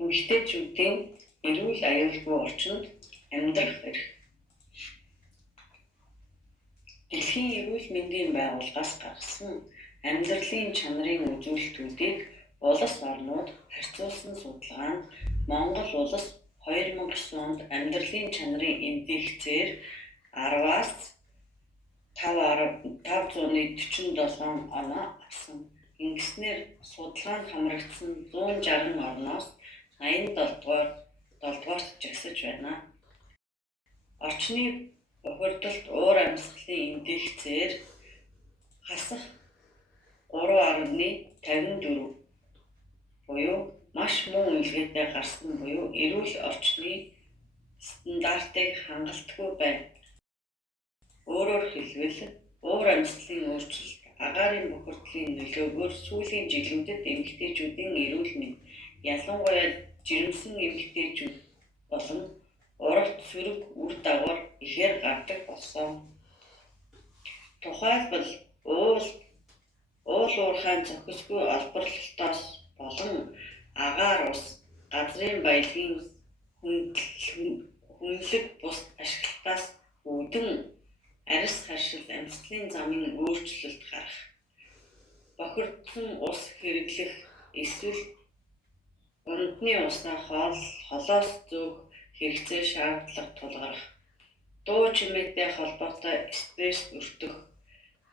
Эмэгтэйчүүдийн эрүүл аюулгүй орчинд амьдрах эрх. Дэлхийн эрүүл мэндийн байгууллагаас гаргасан амьдралын чанарын үзүүлэлтүүдийг улс орнууд харьцуулсан судалгаанд Монгол улс 2009 онд амьдралын чанарын индексээр 10-аас 547 оноо авсан. Ингэснээр судалгаанд хамрагдсан 160 орноос 87-дугаарт жагсаж байна. Орчны бохирдолд уур амьсгалын индексээр хасах 3.54 буюу маш муу үнэлгээтэй гарсан буюу эрүүл орчны стандартыг хангалтгүй байна. Өөрөөр хэлбэл уур амьсгалын өөрчлөлт агаарын бохирдлын нөлөөгөөр сүүлийн жилүүдэд эмэгтэйчүүдийн эрүүл мэнд, ялангуяа жирэмсэн эмэгтэйчүүд болон урагт сөрөг үр дагавар ихээр гардаг болсон. Тухайлбал уул уурхайн зохисгүй олборлолтоос болон агаар ус, газрын баялагын хүнлэг бус ашиглалтаас үүдэн арьс харшил амьсгалын замын өөрчлөлт гарах, бохирдсон ус хэрэглэх эсвэл ундны усаа холоос зөөх хэрэгцээ шаардлага тулгарах, дуу чимээтэй холбоотой стресс өртөх,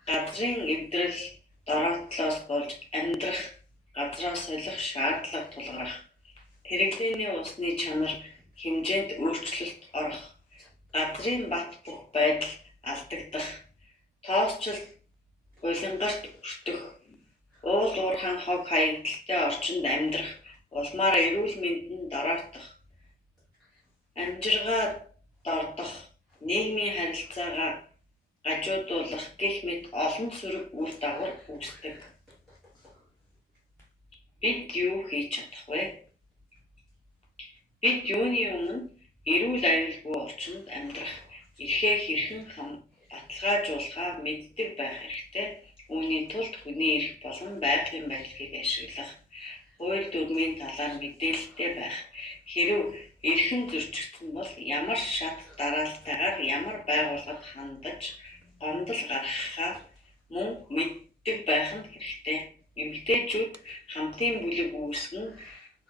газрын эвдрэл дороотлоос болж амьдрах газраа солих шаардлага тулгарах, хэрэглээний усны чанар хэмжээнд өөрчлөлт орох, газрын бат бөх байдал алдагдах, тоосчлол булангарт өртөх, уул уурхайн хог хаягдaltaй орчинд амьдрах улмаар эрүүл мэндэн дороотох, амжиргаа дордох, нийгмийн харилцаагаа гажуудуулах гэх мэт олон сөрөг үр дагавар үүсдэг. Бид юу хийж чадах вэ? Бид юуны өмнө эрүүл аюулгүй орчинд амьдрах эрхээ хэрхэн баталгаажуулахаа мэддэг байх хэрэгтэй. Үүний тулд хүний эрх болон байгалийн барилгыг ашиглах, хууль дүрмийн талаар мэдээлэлтэй байх, хэрэв эрхэн зөрчигдсөн бол ямар шат дараалтайгаар ямар байгууллагад хандаж гомдол гаргахаа мөн мэддэг байх нь хэрэгтэй. Эмэгтэйчүүд хамтын бүлэг үүсгэн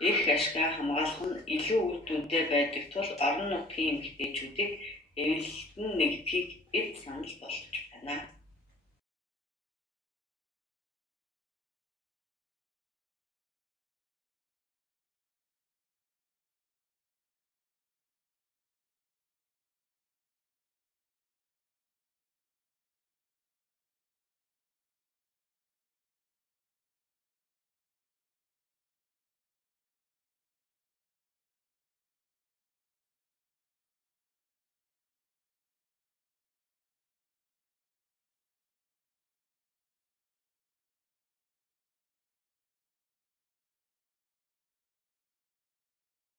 эрх ашгаа хамгаалах нь илүү үр дүнтэй байдаг тул орон нутгийн эмэгтэйчүүдийг эвлэлтэн нэгдэхийг эд санал болгож байна.